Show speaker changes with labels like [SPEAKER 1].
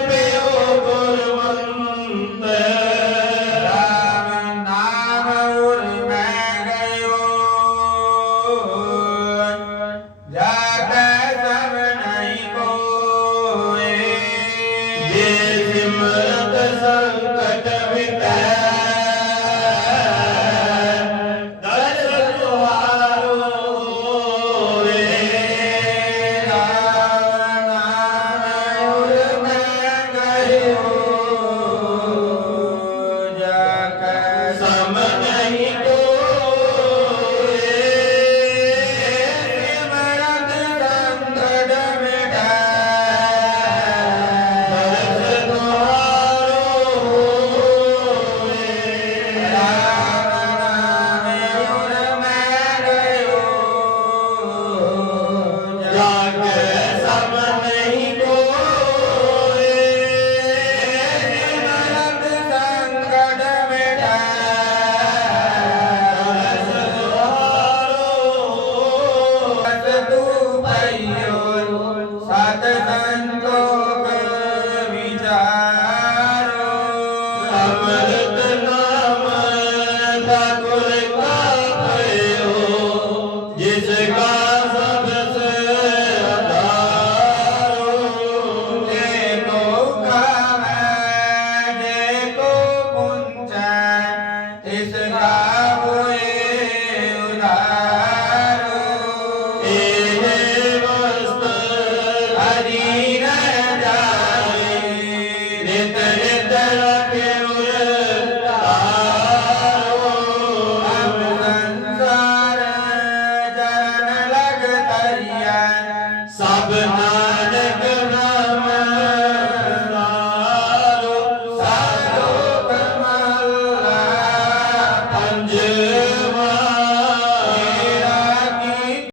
[SPEAKER 1] হবে सब